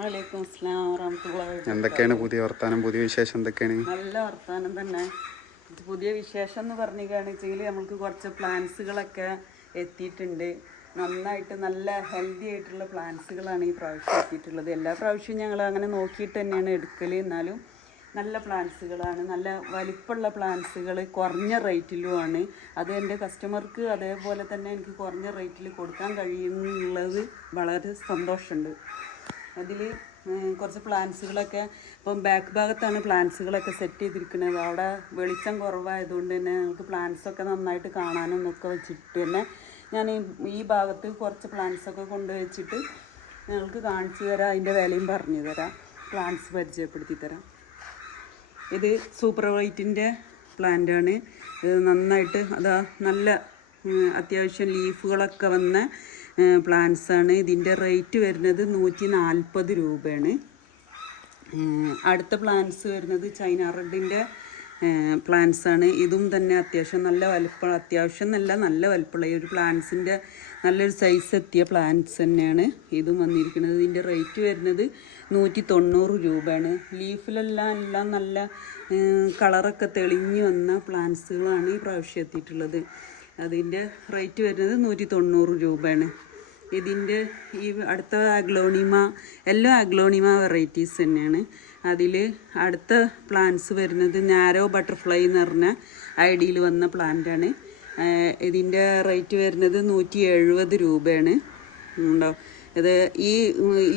വറഹ്മത്തുള്ളാഹി എന്തൊക്കെയാണ് പുതിയ വർത്താനം പുതിയ വിശേഷം എന്തൊക്കെയാണ്? നല്ല വർത്താനം തന്നെ. പുതിയ വിശേഷം എന്ന് പറഞ്ഞിരിക്കുകയാണെന്ന് വെച്ചെങ്കിൽ നമുക്ക് കുറച്ച് പ്ലാന്റ്സുകളൊക്കെ എത്തിയിട്ടുണ്ട്. നന്നായിട്ട് നല്ല ഹെൽത്തി ആയിട്ടുള്ള പ്ലാന്റ്സുകളാണ് ഈ പ്രാവശ്യം എത്തിയിട്ടുള്ളത്. എല്ലാ പ്രാവശ്യവും ഞങ്ങൾ അങ്ങനെ നോക്കിയിട്ട് തന്നെയാണ് എടുക്കൽ എന്നാലും നല്ല പ്ലാന്റ്സുകളാണ്. നല്ല വലിപ്പമുള്ള പ്ലാന്റ്സുകൾ കുറഞ്ഞ റേറ്റിലുമാണ്. അത് എന്റെ കസ്റ്റമർക്ക് അതേപോലെ തന്നെ എനിക്ക് കുറഞ്ഞ റേറ്റിൽ കൊടുക്കാൻ കഴിയുന്നുള്ളത് വളരെ സന്തോഷമുണ്ട്. അതിൽ കുറച്ച് പ്ലാന്റ്സുകളൊക്കെ ഇപ്പം ബാക്ക് ഭാഗത്താണ് പ്ലാന്റ്സുകളൊക്കെ സെറ്റ് ചെയ്തിരിക്കുന്നത്. അവിടെ വെളിച്ചം കുറവായതുകൊണ്ട് തന്നെ നമുക്ക് പ്ലാന്റ്സൊക്കെ നന്നായിട്ട് കാണാനും ഒക്കെ വെച്ചിട്ട് തന്നെ ഞാൻ ഈ ഈ ഭാഗത്ത് കുറച്ച് പ്ലാന്റ്സൊക്കെ കൊണ്ടുവച്ചിട്ട് നിങ്ങൾക്ക് കാണിച്ചു തരാം. അതിന്റെ വിലയും പറഞ്ഞു തരാം. പ്ലാന്റ്സ് പരിചയപ്പെടുത്തി തരാം. ഇത് സൂപ്പർ വൈറ്റിന്റെ പ്ലാന്റാണ്. ഇത് നന്നായിട്ട് അതാ നല്ല അത്യാവശ്യം ലീഫുകളൊക്കെ വന്ന പ്ലാന്റ്സ് ആണ് ഇതിന്റെ റേറ്റ് വരുന്നത് നൂറ്റി നാൽപ്പത് രൂപയാണ് അടുത്ത പ്ലാന്റ്സ് വരുന്നത് ചൈന റെഡിന്റെ പ്ലാന്റ്സ് ആണ് ഇതും തന്നെ അത്യാവശ്യം നല്ല വലുപ്പം അത്യാവശ്യം നല്ല നല്ല വലുപ്പമുള്ള ഈ ഒരു പ്ലാന്റ്സിന്റെ നല്ലൊരു സൈസ് എത്തിയ പ്ലാന്റ്സ് തന്നെയാണ്. ഇതും വന്നിരിക്കുന്നത്. ഇതിന്റെ റേറ്റ് വരുന്നത് നൂറ്റി തൊണ്ണൂറ് രൂപയാണ്. ലീഫിലെല്ലാം എല്ലാം നല്ല കളറൊക്കെ തെളിഞ്ഞു വന്ന പ്ലാന്റ്സുകളാണ് ഈ പ്രാവശ്യം എത്തിയിട്ടുള്ളത്. അതിന്റെ റേറ്റ് വരുന്നത് നൂറ്റി തൊണ്ണൂറ് രൂപയാണ്. ഇതിന്റെ ഈ അടുത്ത ആഗ്ലോണിമ എല്ലാം ആഗ്ലോണിമ വെറൈറ്റീസ് തന്നെയാണ്. അതിൽ അടുത്ത പ്ലാന്റ്സ് വരുന്നത് നാരോ ബട്ടർഫ്ലൈ എന്ന് പറഞ്ഞ ഐഡിയിൽ വന്ന പ്ലാന്റാണ്. ഇതിന്റെ റേറ്റ് വരുന്നത് നൂറ്റി എഴുപത് രൂപയാണ്. ഉണ്ടോ? ഇത് ഈ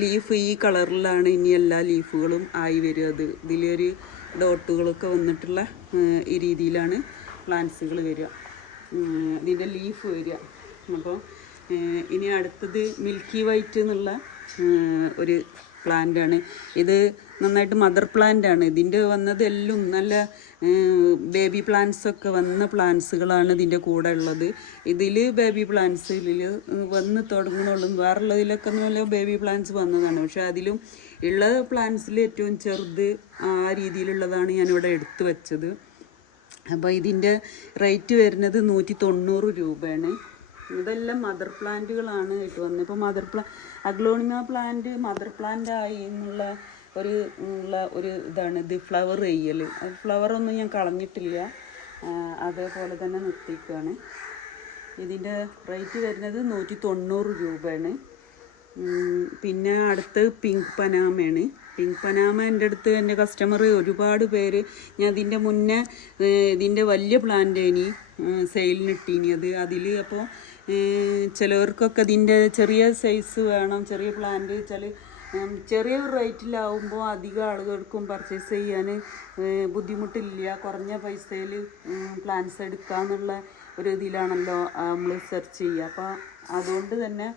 ലീഫ് ഈ കളറിലാണ് ഇനി എല്ലാ ലീഫുകളും ആയി വരിക. അത് ഇതിലൊരു ഡോട്ടുകളൊക്കെ വന്നിട്ടുള്ള ഈ രീതിയിലാണ് പ്ലാന്റ്സുകൾ വരിക. ഇതിന്റെ ലീഫ് വരിക. അപ്പോൾ ഇനി അടുത്തത് മിൽക്കി വൈറ്റ് എന്നുള്ള ഒരു പ്ലാന്റാണ് ഇത് നന്നായിട്ട് മദർ പ്ലാന്റ് ആണ്. ഇതിന്റെ വന്നതെല്ലാം നല്ല ബേബി പ്ലാന്റ്സ് ഒക്കെ വന്ന പ്ലാന്റ്സുകളാണ് ഇതിന്റെ കൂടെ ഉള്ളത്. ഇതിൽ ബേബി പ്ലാന്റ്സിൽ വന്ന് തുടങ്ങുന്നുള്ളൂ വേറുള്ളതിലൊക്കെ നല്ല ബേബി പ്ലാന്റ്സ് വന്നതാണ്. പക്ഷെ അതിലും ഉള്ള പ്ലാന്റ്സിൽ ഏറ്റവും ചെറുത് ആ രീതിയിലുള്ളതാണ് ഞാനിവിടെ എടുത്തു വെച്ചത്. അപ്പോൾ ഇതിന്റെ റേറ്റ് വരുന്നത് നൂറ്റി തൊണ്ണൂറ് രൂപയാണ്. ഇതെല്ലാം മദർ പ്ലാന്റുകളാണ് ഇട്ട് വന്നത്. ഇപ്പോൾ മദർ പ്ലാ അഗ്ലോണിമ പ്ലാന്റ് മദർ പ്ലാന്റ് ആയി എന്നുള്ള ഒരു ഉള്ള ഒരു ഇതാണ്. ഇത് ഫ്ലവർ ചെയ്യൽ ഫ്ലവർ ഒന്നും ഞാൻ കളഞ്ഞിട്ടില്ല. അതേപോലെ തന്നെ നിർത്തിക്കുകയാണ് ഇതിന്റെ റേറ്റ് വരുന്നത് നൂറ്റി തൊണ്ണൂറ് രൂപയാണ് പിന്നെ അടുത്ത് പിങ്ക് പനാമയാണ് പിങ്ക് പനാമ എന്റെ അടുത്ത് എന്റെ കസ്റ്റമർ ഒരുപാട് പേര് ഞാൻ ഇതിന്റെ മുന്നേ ഇതിന്റെ വലിയ പ്ലാന്റ് ഇനി സെയിലിന് ഇട്ടീനിയത് അതിൽ അപ്പോൾ ചിലവർക്കൊക്കെ ഇതിന്റെ ചെറിയ സൈസ് വേണം ചെറിയ പ്ലാന്റ് വെച്ചാൽ ചെറിയ റേറ്റിലാവുമ്പോൾ അധികം ആളുകൾക്കും പർച്ചേസ് ചെയ്യാൻ ബുദ്ധിമുട്ടില്ല. കുറഞ്ഞ പൈസയിൽ പ്ലാൻസ് എടുക്കാന്നുള്ള ഒരു ഇതിലാണല്ലോ നമ്മൾ സെർച്ച് ചെയ്യുക. അപ്പോൾ അതുകൊണ്ട് തന്നെ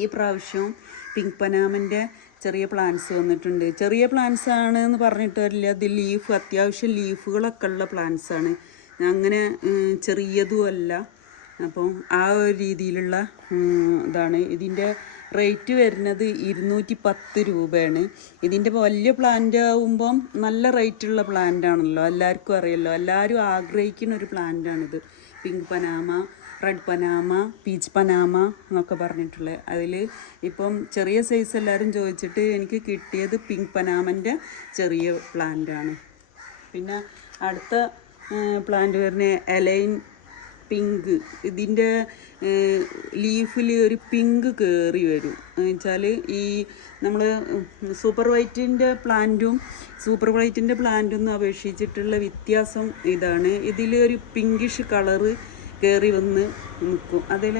ഈ പ്രാവശ്യവും പിങ്ക് പനാമന്റെ ചെറിയ പ്ലാന്റ്സ് വന്നിട്ടുണ്ട്. ചെറിയ പ്ലാന്റ്സ് ആണ് എന്ന് പറഞ്ഞിട്ട് വരില്ല ഇത് ലീഫ് അത്യാവശ്യം ലീഫുകളൊക്കെ ഉള്ള പ്ലാന്റ്സ് ആണ്. അങ്ങനെ ചെറിയതുമല്ല അപ്പോൾ ആ ഒരു രീതിയിലുള്ള ഇതാണ്. ഇതിന്റെ റേറ്റ് വരുന്നത് ഇരുന്നൂറ്റി പത്ത് രൂപയാണ്. ഇതിന്റെ വലിയ പ്ലാന്റ് ആകുമ്പം നല്ല റേറ്റുള്ള പ്ലാന്റ് ആണല്ലോ. എല്ലാവർക്കും അറിയല്ലോ. എല്ലാവരും ആഗ്രഹിക്കുന്ന ഒരു പ്ലാന്റാണിത് pink Panama red Panama peach Panama എന്നൊക്കെ പറഞ്ഞിട്ടുള്ളത് അതിൽ ഇപ്പം ചെറിയ സൈസ് എല്ലാവരും ചോദിച്ചിട്ട് എനിക്ക് കിട്ടിയത് പിങ്ക് പനാമന്റെ ചെറിയ പ്ലാന്റാണ് പിന്നെ അടുത്ത പ്ലാന്റ് വരുന്ന എലൈൻ പിങ്ക്. ഇതിന്റെ ലീഫിൽ ഒരു പിങ്ക് കയറി വരും. എന്നുവെച്ചാൽ ഈ നമ്മൾ സൂപ്പർ വൈറ്റിന്റെ പ്ലാന്റും സൂപ്പർ വൈറ്റിന്റെ പ്ലാന്റും അപേക്ഷിച്ചിട്ടുള്ള വ്യത്യാസം ഇതാണ്. ഇതിൽ ഒരു പിങ്കിഷ് കളറ് കയറി വന്ന് നിൽക്കും അതിൽ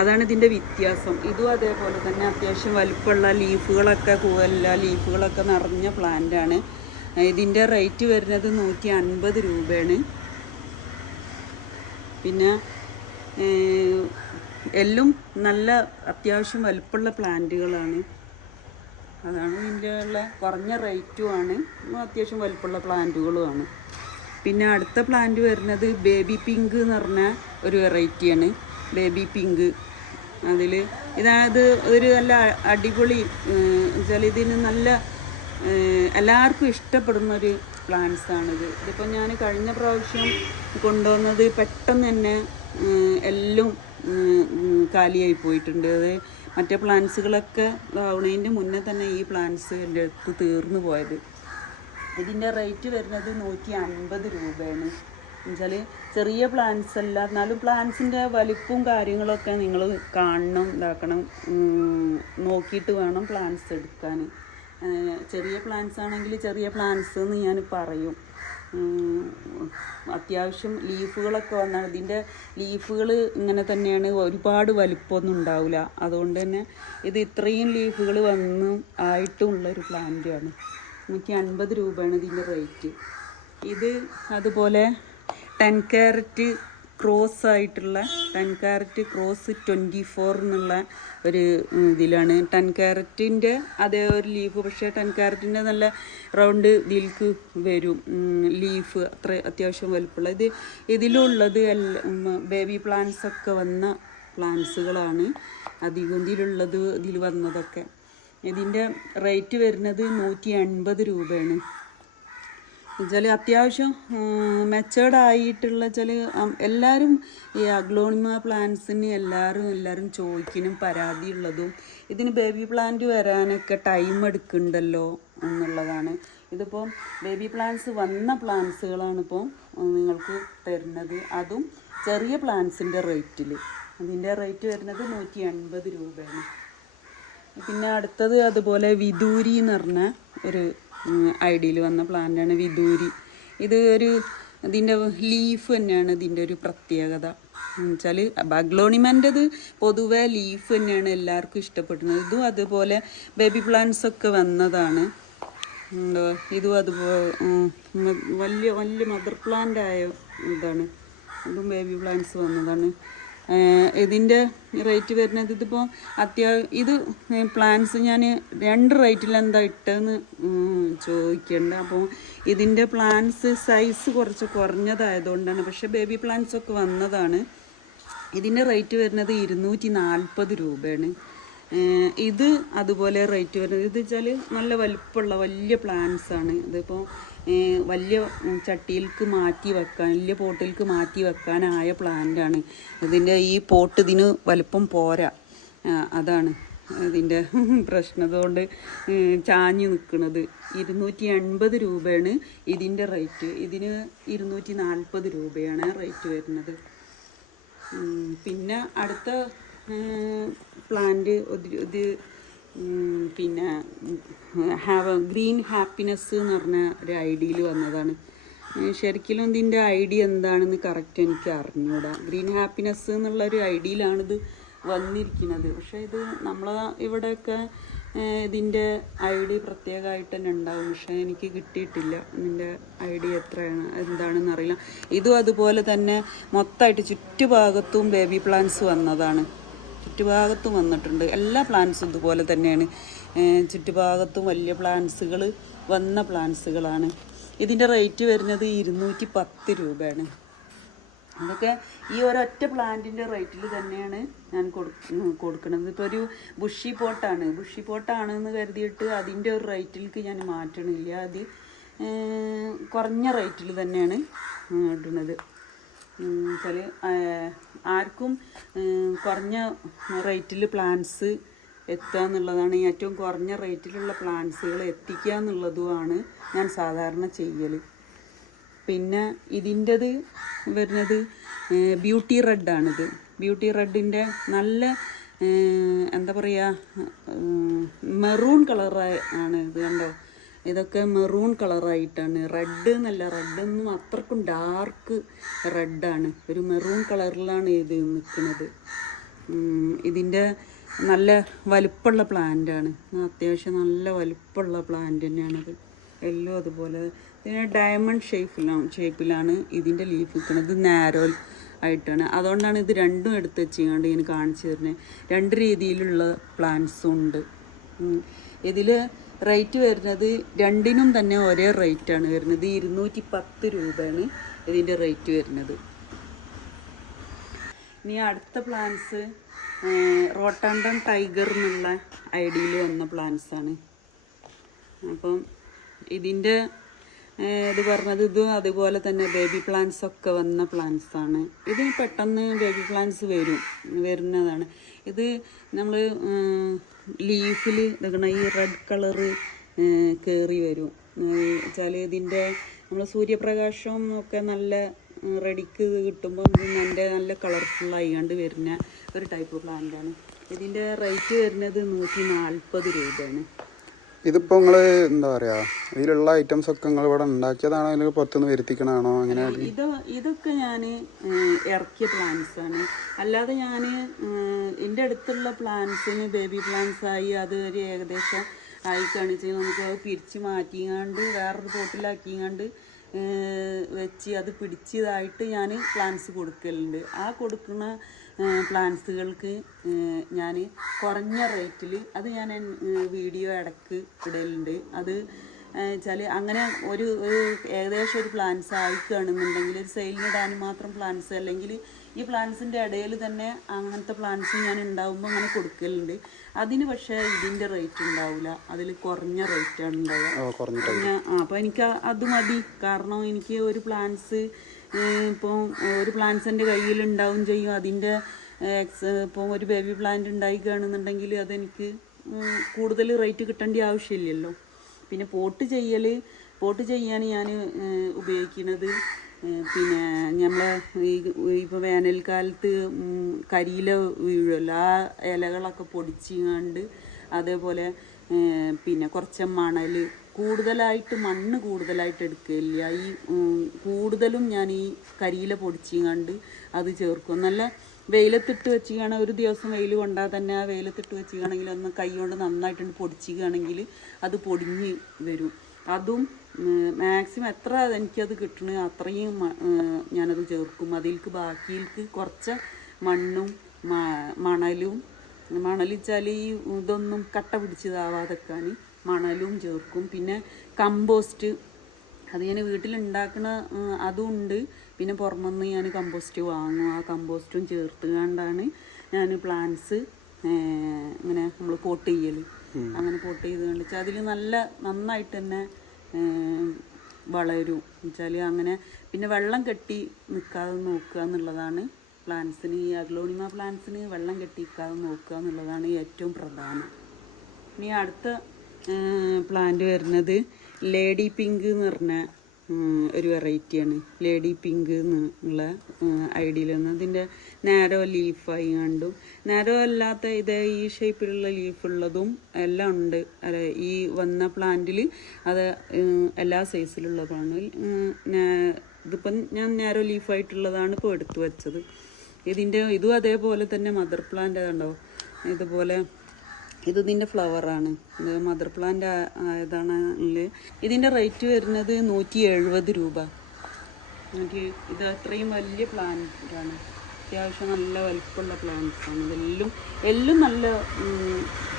അതാണ് ഇതിന്റെ വ്യത്യാസം. ഇതും അതേപോലെ തന്നെ അത്യാവശ്യം വലുപ്പമുള്ള ലീഫുകളൊക്കെ കൂവല്ല ലീഫുകളൊക്കെ നിറഞ്ഞ പ്ലാന്റാണ്. ഇതിന്റെ റേറ്റ് വരുന്നത് നൂറ്റി അൻപത് രൂപയാണ്. പിന്നെ എല്ലും നല്ല അത്യാവശ്യം വലുപ്പമുള്ള പ്ലാന്റുകളാണ്. അതാണ് ഇതിന്റെ ഉള്ള കുറഞ്ഞ റേറ്റുമാണ്. അത്യാവശ്യം വലുപ്പമുള്ള പ്ലാന്റുകളുമാണ്. പിന്നെ അടുത്ത പ്ലാന്റ് വരുന്നത് ബേബി പിങ്ക് എന്ന് പറഞ്ഞ ഒരു വെറൈറ്റിയാണ്. Baby pink. അതിൽ ഇതായത് ഒരു നല്ല അടിപൊളി വെച്ചാൽ ഇതിന് നല്ല എല്ലാവർക്കും ഇഷ്ടപ്പെടുന്ന ഒരു പ്ലാന്റ്സ് ആണിത്. ഇതിപ്പോൾ ഞാൻ കഴിഞ്ഞ പ്രാവശ്യം കൊണ്ടുവന്നത് പെട്ടെന്ന് തന്നെ എല്ലാം കാലിയായി പോയിട്ടുണ്ട്. അത് മറ്റേ പ്ലാന്റ്സുകളൊക്കെ ആവണതിന്റെ മുന്നേ തന്നെ ഈ പ്ലാന്റ്സ് എന്റെ അടുത്ത് തീർന്നു പോയത്. ഇതിന്റെ റേറ്റ് വരുന്നത് നൂറ്റി അൻപത് രൂപയാണ്. എന്നുവെച്ചാൽ ചെറിയ പ്ലാന്റ്സ് അല്ല എന്നാലും പ്ലാന്റ്സിന്റെ വലിപ്പവും കാര്യങ്ങളൊക്കെ നിങ്ങൾ കാണണം ഇതാക്കണം നോക്കിയിട്ട് വേണം പ്ലാന്റ്സ് എടുക്കാൻ ചെറിയ പ്ലാന്റ്സ് ആണെങ്കിൽ ചെറിയ പ്ലാന്റ്സ് എന്ന് ഞാൻ പറയും. അത്യാവശ്യം ലീഫുകളൊക്കെ വന്നാൽ ഇതിന്റെ ലീഫുകൾ ഇങ്ങനെ തന്നെയാണ് ഒരുപാട് വലിപ്പമൊന്നും ഉണ്ടാവില്ല. അതുകൊണ്ട് തന്നെ ഇത് ഇത്രയും ലീഫുകൾ വന്ന് ആയിട്ടുള്ള ഒരു പ്ലാന്റാണ് നൂറ്റി അൻപത് രൂപയാണ് ഇതിന്റെ റേറ്റ് ഇത് അതുപോലെ ടെൻ ക്യാരറ്റ് ക്രോസ് ആയിട്ടുള്ള ten carat cross twenty four എന്നുള്ള ഒരു ഇതിലാണ്. ടെൻ ക്യാരറ്റിന്റെ അതേ ഒരു ലീഫ് പക്ഷേ ടെൻ ക്യാരറ്റിന്റെ നല്ല റൗണ്ട് ഇതിലേക്ക് വരും. ലീഫ് അത്ര അത്യാവശ്യം വലുപ്പമുള്ള. ഇത് ഇതിലുള്ളത് ബേബി പ്ലാന്റ്സ് ഒക്കെ വന്ന പ്ലാന്റ്സുകളാണ് അധികം ഇതിലുള്ളത് ഇതിൽ വന്നതൊക്കെ. ഇതിന്റെ റേറ്റ് വരുന്നത് നൂറ്റി എൺപത് രൂപയാണ്. വെച്ചാൽ അത്യാവശ്യം മെച്ചേർഡ് ആയിട്ടുള്ള ചില എല്ലാവരും ഈ അഗ്ലോണിമ പ്ലാന്റ്സിന് എല്ലാവരും എല്ലാവരും ചോദിക്കണം പരാതിയുള്ളതും ഇതിന് ബേബി പ്ലാന്റ് വരാനൊക്കെ ടൈം എടുക്കുന്നുണ്ടല്ലോ എന്നുള്ളതാണ്. ഇതിപ്പോൾ ബേബി പ്ലാന്റ്സ് വന്ന പ്ലാന്റ്സുകളാണ് ഇപ്പോൾ നിങ്ങൾക്ക് തരുന്നത്. അതും ചെറിയ പ്ലാന്റ്സിന്റെ റേറ്റിൽ അതിന്റെ റേറ്റ് വരുന്നത് നൂറ്റി എൺപത് രൂപയാണ്. പിന്നെ അടുത്തത് അതുപോലെ വിദൂരി എന്ന് പറഞ്ഞ ഒരു ഐഡിയയിൽ വന്ന പ്ലാന്റാണ് വിദൂരി. ഇത് ഒരു ഇതിന്റെ ലീഫ് തന്നെയാണ് ഇതിന്റെ ഒരു പ്രത്യേകത. എന്നുവെച്ചാൽ ബഗ്ലോണിമന്റെത് പൊതുവെ ലീഫ് തന്നെയാണ് എല്ലാവർക്കും ഇഷ്ടപ്പെടുന്നത്. ഇതും അതുപോലെ ബേബി പ്ലാന്റ്സ് ഒക്കെ വന്നതാണ്. ഇതും അതുപോലെ വലിയ വലിയ മദർ പ്ലാന്റ് ആയ ഇതാണ്. ഇതും ബേബി പ്ലാന്റ്സ് വന്നതാണ്. ഇതിന്റെ റേറ്റ് വരുന്നത് ഇതിപ്പോൾ അത്യാവശ്യം ഇത് പ്ലാൻസ് ഞാൻ രണ്ട് റേറ്റിൽ എന്താ ഇട്ടതെന്ന് ചോദിക്കേണ്ട. അപ്പോൾ ഇതിന്റെ പ്ലാൻസ് സൈസ് കുറച്ച് കുറഞ്ഞതായതുകൊണ്ടാണ്. പക്ഷേ ബേബി പ്ലാൻസ് ഒക്കെ വന്നതാണ്. ഇതിന്റെ റേറ്റ് വരുന്നത് ഇരുന്നൂറ്റി നാൽപ്പത് രൂപയാണ്. ഇത് അതുപോലെ റേറ്റ് വരുന്നത്. ഇത് വെച്ചാൽ നല്ല വലിപ്പമുള്ള വലിയ പ്ലാന്റ്സ് ആണ്. ഇതിപ്പോൾ വലിയ ചട്ടിയിലേക്ക് മാറ്റി വെക്കാൻ വലിയ പോട്ടിലേക്ക് മാറ്റി വെക്കാനായ പ്ലാന്റാണ് ഇതിന്റെ ഈ പോട്ട് ഇതിന് വലിപ്പം പോരാ. അതാണ് ഇതിന്റെ പ്രശ്നതുകൊണ്ട് ഏഹ്, നിൽക്കുന്നത് ഇരുന്നൂറ്റി എൺപത് രൂപയാണ് ഇതിന്റെ റേറ്റ് ഇതിന് ഇരുന്നൂറ്റി നാൽപ്പത് രൂപയാണ് റേറ്റ് വരുന്നത്. പിന്നെ അടുത്ത പ്ലാന്റ് ഇത് പിന്നെ ഹാവ് ഗ്രീൻ ഹാപ്പിനെസ് എന്ന് പറഞ്ഞ ഒരു ഐഡിയയിൽ വന്നതാണ്. ശരിക്കും ഇതിന്റെ ഐഡിയ എന്താണെന്ന് കറക്റ്റ് എനിക്ക് അറിഞ്ഞൂടാ. ഗ്രീൻ ഹാപ്പിനെസ് എന്നുള്ള ഒരു ഐഡിയയിലാണിത് വന്നിരിക്കുന്നത്. പക്ഷേ ഇത് നമ്മൾ ഇവിടെയൊക്കെ ഇതിന്റെ ഐഡി പ്രത്യേകമായിട്ട് തന്നെ ഉണ്ടാവും. പക്ഷേ എനിക്ക് കിട്ടിയിട്ടില്ല. ഇതിന്റെ ഐഡി എത്രയാണ് എന്താണെന്ന് അറിയില്ല. ഇതും അതുപോലെ തന്നെ മൊത്തമായിട്ട് ചുറ്റുഭാഗത്തും ബേബി പ്ലാന്റ്സ് വന്നതാണ്. ചുറ്റുഭാഗത്തും വന്നിട്ടുണ്ട്. എല്ലാ പ്ലാന്റ്സും ഇതുപോലെ തന്നെയാണ്. ചുറ്റുഭാഗത്തും വലിയ പ്ലാന്റ്സുകൾ വന്ന പ്ലാന്റ്സുകളാണ് ഇതിന്റെ റേറ്റ് വരുന്നത് ഇരുന്നൂറ്റി പത്ത് രൂപയാണ്. അതൊക്കെ ഈ ഒരൊറ്റ പ്ലാന്റിന്റെ റേറ്റിൽ തന്നെയാണ് ഞാൻ കൊടു- കൊടുക്കുന്നത് ഇപ്പോൾ ഒരു ബുഷി പോട്ടാണ് ബുഷി പോട്ടാണെന്ന് കരുതിയിട്ട് അതിന്റെ ഒരു റേറ്റിലേക്ക് ഞാൻ മാറ്റണില്ല. അത് കുറഞ്ഞ റേറ്റിൽ തന്നെയാണ് ഇടുന്നത്. വെച്ചാൽ ആർക്കും കുറഞ്ഞ റേറ്റിൽ പ്ലാന്റ്സ് എത്തുക എന്നുള്ളതാണ്. ഏറ്റവും കുറഞ്ഞ റേറ്റിലുള്ള പ്ലാന്റ്സുകൾ എത്തിക്കുക എന്നുള്ളതുമാണ് ഞാൻ സാധാരണ ചെയ്യൽ പിന്നെ ഇതിന്റെത് വരുന്നത് ബ്യൂട്ടി റെഡാണിത്. ബ്യൂട്ടി റെഡിന്റെ നല്ല എന്താ പറയുക മെറൂൺ കളറായി ആണ് ഇത് കണ്ടോ? ഇതൊക്കെ മെറൂൺ കളറായിട്ടാണ്. റെഡ് എന്നല്ല റെഡൊന്നും അത്രക്കും ഡാർക്ക് റെഡാണ് ഒരു മെറൂൺ കളറിലാണ് ഇത് നിൽക്കുന്നത്. ഇതിന്റെ നല്ല വലുപ്പമുള്ള പ്ലാന്റാണ് അത്യാവശ്യം നല്ല വലുപ്പമുള്ള പ്ലാന്റ് തന്നെയാണത്. എല്ലോ അതുപോലെ ഇതിന് ഡയമണ്ട് ഷേപ്പിലാണ് ഷേപ്പിലാണ് ഇതിന്റെ ലീഫ് നിൽക്കുന്നത്. നാരോ ആയിട്ടാണ്. അതുകൊണ്ടാണ് ഇത് രണ്ടും എടുത്ത് വെച്ചുകൊണ്ട് ഞാൻ കാണിച്ചു തരുന്നത്. രണ്ട് രീതിയിലുള്ള പ്ലാന്റ്സും ഉണ്ട്. ഇതിൽ റേറ്റ് വരുന്നത് രണ്ടിനും തന്നെ ഒരേ റേറ്റാണ് വരുന്നത്. ഇരുന്നൂറ്റി പത്ത് രൂപയാണ് ഇതിന്റെ റേറ്റ് വരുന്നത്. ഇനി അടുത്ത പ്ലാന്റ്സ് റോട്ടാണ്ടൻ ടൈഗർ എന്നുള്ള ഐഡിയയിൽ വന്ന ആണ് അപ്പം ഇതിന്റെ ഇത് പറഞ്ഞത് ഇത് അതുപോലെ തന്നെ ബേബി പ്ലാന്റ്സ് ഒക്കെ വന്ന പ്ലാന്റ്സ് ആണ്. ഇത് പെട്ടെന്ന് ബേബി പ്ലാന്റ്സ് വരും വരുന്നതാണ്. ഇത് നമ്മൾ ലീഫിൽ ഇതാണ് ഈ റെഡ് കളറ് കയറി വരും. വെച്ചാൽ ഇതിന്റെ നമ്മൾ സൂര്യപ്രകാശം ഒക്കെ നല്ല റെഡിക്ക് കിട്ടുമ്പോൾ ഇതിന്റെ നല്ല കളർഫുൾ കണ്ട് വരുന്ന ഒരു ടൈപ്പ് പ്ലാന്റ് ആണ്. ഇതിന്റെ റേറ്റ് വരുന്നത് നൂറ്റി നാൽപ്പത് രൂപയാണ്. ഇതിപ്പോ നിങ്ങൾ എന്താ പറയാ ഇതിലുള്ള ഐറ്റംസ് ഒക്കെ നിങ്ങൾ ഇവിടെ ഉണ്ടാക്കിയതാണോ? അല്ലെങ്കിൽ പുറത്തുനിന്ന് വരുത്തിക്കണാണോ അങ്ങനെ ഇത് ഇതൊക്കെ ഞാൻ ഇറക്കിയ പ്ലാന്റ്സ് ആണ്. അല്ലാതെ ഞാൻ എന്റെ അടുത്തുള്ള പ്ലാന്റ്സിന് ബേബി പ്ലാന്റ്സ് ആയി അത് ഒരു ഏകദേശം ആയി കാണിച്ച് നമുക്ക് പിരിച്ച് മാറ്റിങ്ങാണ്ട് വേറൊരു പോട്ടിലാക്കിങ്ങാണ്ട് വെച്ച് അത് പിടിച്ചതായിട്ട് ഞാൻ പ്ലാന്റ്സ് കൊടുക്കലുണ്ട്. ആ കൊടുക്കുന്ന പ്ലാന്റ്സുകൾക്ക് ഞാൻ കുറഞ്ഞ റേറ്റിൽ അത് ഞാൻ വീഡിയോ ഇടയ്ക്ക് ഇടലുണ്ട്. അത് വെച്ചാൽ അങ്ങനെ ഒരു ഒരു ഏകദേശം ഒരു പ്ലാന്റ്സ് ആയിക്കുകയാണെന്നുണ്ടെങ്കിൽ ഒരു സെയിലിനിടാൻ മാത്രം പ്ലാന്റ്സ് അല്ലെങ്കിൽ ഈ പ്ലാന്റ്സിന്റെ ഇടയിൽ തന്നെ അങ്ങനത്തെ പ്ലാന്റ്സ് ഞാൻ ഉണ്ടാവുമ്പോൾ അങ്ങനെ കൊടുക്കലുണ്ട്. അതിന് പക്ഷേ ഇതിന്റെ റേറ്റ് ഉണ്ടാവില്ല അതിൽ കുറഞ്ഞ റേറ്റാണ് ഉണ്ടാവുക. അപ്പോൾ എനിക്ക് അത് മതി. കാരണം എനിക്ക് ഒരു പ്ലാന്റ്സ് ഇപ്പോൾ ഒരു പ്ലാന്റ്സ് എന്റെ കയ്യിൽ ഉണ്ടാവും ചെയ്യും അതിന്റെ എക്സ് ഇപ്പോൾ ഒരു ബേബി പ്ലാന്റ് ഉണ്ടായിക്കുകയാണെന്നുണ്ടെങ്കിൽ അതെനിക്ക് കൂടുതൽ റേറ്റ് കിട്ടേണ്ട ആവശ്യമില്ലല്ലോ. പിന്നെ പോട്ട് ചെയ്യൽ പോട്ട് ചെയ്യാൻ ഞാൻ ഉപയോഗിക്കുന്നത് പിന്നെ നമ്മൾ ഈ ഇപ്പോൾ വേനൽക്കാലത്ത് കരിയില വീഴുമല്ലോ ആ ഇലകളൊക്കെ പൊടിച്ചിങ്ങാണ്ട് അതേപോലെ പിന്നെ കുറച്ച് മണൽ കൂടുതലായിട്ട് മണ്ണ് കൂടുതലായിട്ട് എടുക്കില്ല ഈ കൂടുതലും ഞാൻ ഈ കരിയില പൊടിച്ചിങ്ങാണ്ട് അത് ചേർക്കും. നല്ല വെയിലത്തിട്ട് വെച്ചുകയാണ് ഒരു ദിവസം വെയിൽ കൊണ്ടാൽ തന്നെ ആ വെയിലത്തിട്ട് വെച്ചുകയാണെങ്കിൽ ഒന്ന് കൈ കൊണ്ട് നന്നായിട്ടുണ്ട് പൊടിച്ചുകയാണെങ്കിൽ അത് പൊടിഞ്ഞ് വരും. അതും മാക്സിമം എത്ര എനിക്കത് കിട്ടണ അത്രയും ഞാനത് ചേർക്കും. അതിലേക്ക് ബാക്കിയിലേക്ക് കുറച്ച് മണ്ണും മണലും മണലിച്ചാൽ ഈ ഇതൊന്നും കട്ട പിടിച്ചതാവാതെക്കാൻ മണലും ചേർക്കും. പിന്നെ കമ്പോസ്റ്റ് അത് ഞാൻ വീട്ടിലുണ്ടാക്കണ അതുണ്ട്. അതും ഉണ്ട് പിന്നെ പുറമെന്ന് ഞാൻ കമ്പോസ്റ്റ് വാങ്ങും. ആ കമ്പോസ്റ്റും ചേർത്ത് കണ്ടാണ് ഞാൻ പ്ലാന്റ്സ് ഇങ്ങനെ നമ്മൾ പോട്ട് ചെയ്യൽ അങ്ങനെ പോട്ട് ചെയ്ത് കണ്ടിച്ച് അതിൽ നല്ല നന്നായിട്ട് തന്നെ വളരും. വെച്ചാൽ അങ്ങനെ പിന്നെ വെള്ളം കെട്ടി നിൽക്കാതെ നോക്കുക എന്നുള്ളതാണ് പ്ലാന്റ്സിന് ഈ അഗ്ലോണിമ പ്ലാന്റ്സിന് വെള്ളം കെട്ടി നിൽക്കാതെ നോക്കുക എന്നുള്ളതാണ് ഏറ്റവും പ്രധാനം. ഇനി അടുത്ത പ്ലാന്റ് വരുന്നത് ലേഡി പിങ്ക് എന്ന് പറഞ്ഞ ഒരു വെറൈറ്റിയാണ്. ലേഡി പിങ്ക് എന്നുള്ള ഐഡിയയിൽ നിന്ന് ഇതിന്റെ നാരോ ലീഫായി കണ്ടും. നാരോ അല്ലാത്ത ഇത് ഈ ഷേപ്പിലുള്ള ലീഫുള്ളതും എല്ലാം ഉണ്ട്. അല്ല ഈ വന്ന പ്ലാന്റിൽ അത് എല്ലാ സൈസിലുള്ളതാണ്. പ്ലാന്റിൽ ഇതിപ്പം ഞാൻ നാരോ ലീഫായിട്ടുള്ളതാണ് ഇപ്പോൾ എടുത്തു വെച്ചത്. ഇതിന്റെ ഇതും അതേപോലെ തന്നെ മദർ പ്ലാന്റ് അതുണ്ടാവും ഇതുപോലെ ഇത് ഇതിന്റെ ഫ്ലവറാണ് ഇത് മദർ പ്ലാന്റ് ആയതാണ് ഇതിന്റെ റേറ്റ് വരുന്നത് നൂറ്റി എഴുപത് രൂപ ഇത് അത്രയും വലിയ പ്ലാന്റാണ് അത്യാവശ്യം നല്ല വലിപ്പമുള്ള പ്ലാന്റ്സ് ആണ്. ഇതെല്ലാം എല്ലാം നല്ല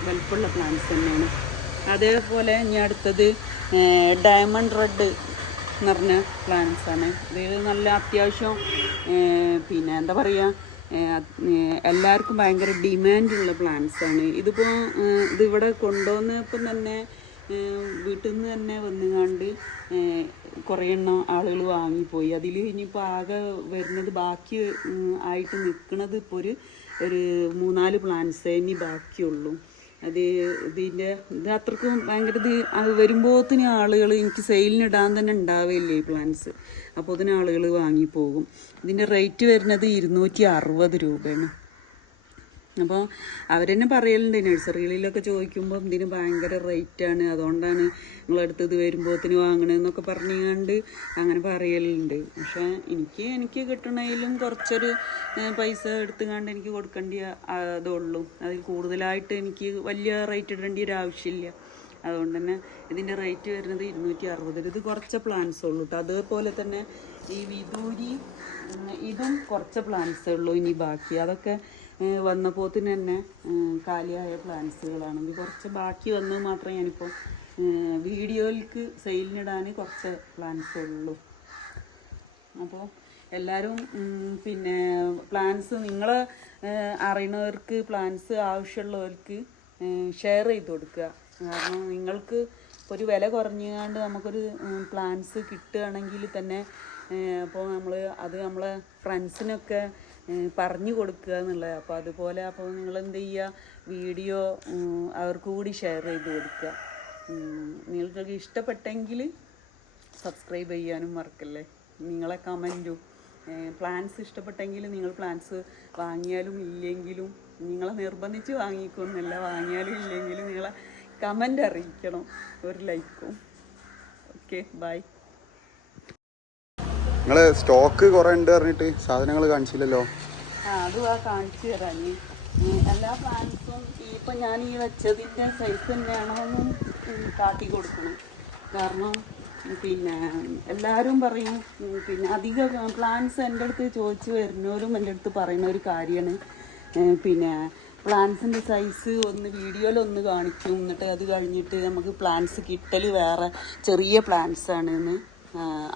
വലിപ്പമുള്ള പ്ലാന്റ്സ് തന്നെയാണ്. അതേപോലെ ഇനി അടുത്തത് ഡയമണ്ട് റെഡ് എന്ന് പറഞ്ഞ പ്ലാന്റ്സ് ആണ്. ഇത് നല്ല അത്യാവശ്യം പിന്നെ എന്താ പറയുക എല്ലാവർക്കും ഭയങ്കര ഡിമാൻഡുള്ള പ്ലാന്റ്സ് ആണ് ഇതിപ്പോൾ ഇതിവിടെ കൊണ്ടുവന്നപ്പം തന്നെ വീട്ടിൽ നിന്ന് തന്നെ വന്നുകാണ്ട് കുറേ എണ്ണം ആളുകൾ വാങ്ങിപ്പോയി. അതിൽ ഇനിയിപ്പോൾ ആകെ വരുന്നത് ബാക്കി ആയിട്ട് നിൽക്കുന്നത് ഇപ്പോൾ ഒരു ഒരു മൂന്നാൽ പ്ലാന്റ്സേ ഇനി ബാക്കിയുള്ളൂ. അത് ഇതിന്റെ ഇത് അത്രക്കും ഭയങ്കര ഇത് അത് വരുമ്പോഴത്തിന് ആളുകൾ എനിക്ക് സെയിലിനിടാൻ തന്നെ ഉണ്ടാവില്ലേ ഈ പ്ലാന്റ്സ് അപ്പോൾ അതിന് ആളുകൾ വാങ്ങിപ്പോകും. ഇതിന്റെ റേറ്റ് വരുന്നത് ഇരുന്നൂറ്റി അറുപത് രൂപയാണ്. അപ്പോൾ അവർ അവരെന്നെ പറയലുണ്ട് നഴ്സറികളിലൊക്കെ ചോദിക്കുമ്പോൾ ഇതിന് ഭയങ്കര റേറ്റാണ് അതുകൊണ്ടാണ് നിങ്ങളടുത്ത് ഇത് വരുമ്പോഴത്തിന് വാങ്ങണമെന്നൊക്കെ പറഞ്ഞുകൊണ്ട് അങ്ങനെ പറയലുണ്ട്. പക്ഷേ എനിക്ക് എനിക്ക് കിട്ടണതിലും കുറച്ചൊരു പൈസ എടുത്തുകൊണ്ട് എനിക്ക് കൊടുക്കേണ്ടി അതുള്ളൂ അതിൽ കൂടുതലായിട്ട് എനിക്ക് വലിയ റേറ്റ് ഇടേണ്ടി ഒരു ആവശ്യമില്ല. അതുകൊണ്ട് തന്നെ ഇതിന്റെ റേറ്റ് വരുന്നത് ഇരുന്നൂറ്റി അറുപത് ഇത് കുറച്ച് പ്ലാൻസ് ഉള്ളൂ കേട്ടോ അതേപോലെ തന്നെ ഈ വിദൂരി ഇതും കുറച്ച് പ്ലാൻസ് ഉള്ളൂ ഇനി ബാക്കി. അതൊക്കെ വന്നപ്പോത്തിന് തന്നെ കാലിയായ പ്ലാന്റ്സുകളാണെങ്കിൽ കുറച്ച് ബാക്കി വന്നത് മാത്രമേ ഞാനിപ്പോൾ വീഡിയോയിൽക്ക് സെയിലിനിടാൻ കുറച്ച് പ്ലാന്റ്സ് ഉള്ളൂ. അപ്പോൾ എല്ലാവരും പിന്നെ പ്ലാന്റ്സ് നിങ്ങൾ അറിയണവർക്ക് പ്ലാന്റ്സ് ആവശ്യമുള്ളവർക്ക് ഷെയർ ചെയ്ത് കൊടുക്കുക. കാരണം നിങ്ങൾക്ക് ഒരു വില കുറഞ്ഞുകൊണ്ട് നമുക്കൊരു പ്ലാന്റ്സ് കിട്ടുകയാണെങ്കിൽ തന്നെ അപ്പോൾ നമ്മൾ അത് നമ്മളെ ഫ്രണ്ട്സിനൊക്കെ പറഞ്ഞു കൊടുക്കുക എന്നുള്ളത്. അപ്പോൾ അതുപോലെ അപ്പോൾ നിങ്ങൾ എന്ത് ചെയ്യുക? വീഡിയോ അവർക്ക് കൂടി ഷെയർ ചെയ്ത് കൊടുക്കുക. നിങ്ങൾക്ക് ഇഷ്ടപ്പെട്ടെങ്കിൽ സബ്സ്ക്രൈബ് ചെയ്യാനും മറക്കല്ലേ? നിങ്ങളെ കമന്റും പ്ലാൻസ് ഇഷ്ടപ്പെട്ടെങ്കിൽ നിങ്ങൾ പ്ലാൻസ് വാങ്ങിയാലും ഇല്ലെങ്കിലും നിങ്ങളെ നിർബന്ധിച്ച് വാങ്ങിക്കൊന്നല്ല വാങ്ങിയാലും ഇല്ലെങ്കിലും നിങ്ങളെ കമന്റ് അറിയിക്കണം. ഒരു ലൈക്കും ഓക്കെ ബൈ നിങ്ങൾ സ്റ്റോക്ക് കൊറേ ഉണ്ട് പറഞ്ഞിട്ട് സാധനങ്ങൾ കാണിച്ചില്ലല്ലോ. കാണിച്ചു എല്ലാ പ്ലാന്റ്സും ഞാൻ ഈ വെച്ചതിന്റെ സൈസ് കാട്ടി കൊടുക്കണം. കാരണം പിന്നെ എല്ലാവരും പറയും പിന്നെ അധികം പ്ലാന്റ്സ് എന്റെ അടുത്ത് ചോദിച്ചു വരുന്നവരും എന്റെ അടുത്ത് പറയുന്ന ഒരു കാര്യമാണ്. പിന്നെ പ്ലാൻസിന്റെ സൈസ് ഒന്ന് വീഡിയോയിൽ ഒന്ന് കാണിക്കും. എന്നിട്ട് അത് കഴിഞ്ഞിട്ട് നമുക്ക് പ്ലാന്റ്സ് കിട്ടൽ വേറെ ചെറിയ പ്ലാന്റ്സ് ആണ് എന്ന്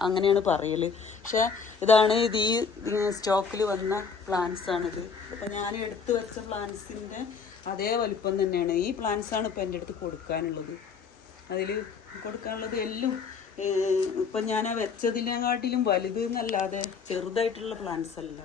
അങ്ങനെയാണ് പറയൽ പക്ഷേ ഇതാണ് ഇത് ഈ സ്റ്റോക്കിൽ വന്ന പ്ലാന്റ്സ് ആണിത് അപ്പം ഞാൻ എടുത്തു വെച്ച പ്ലാന്റ്സിന്റെ അതേ വലുപ്പം തന്നെയാണ്. ഈ പ്ലാന്റ്സ് ആണ് ഇപ്പം എന്റെ അടുത്ത് കൊടുക്കാനുള്ളത്. അതിൽ കൊടുക്കാനുള്ളത് എല്ലാം ഇപ്പം ഞാൻ വെച്ചതിനെക്കാട്ടിലും വലുത് എന്നല്ലാതെ ചെറുതായിട്ടുള്ള പ്ലാന്റ്സ് അല്ല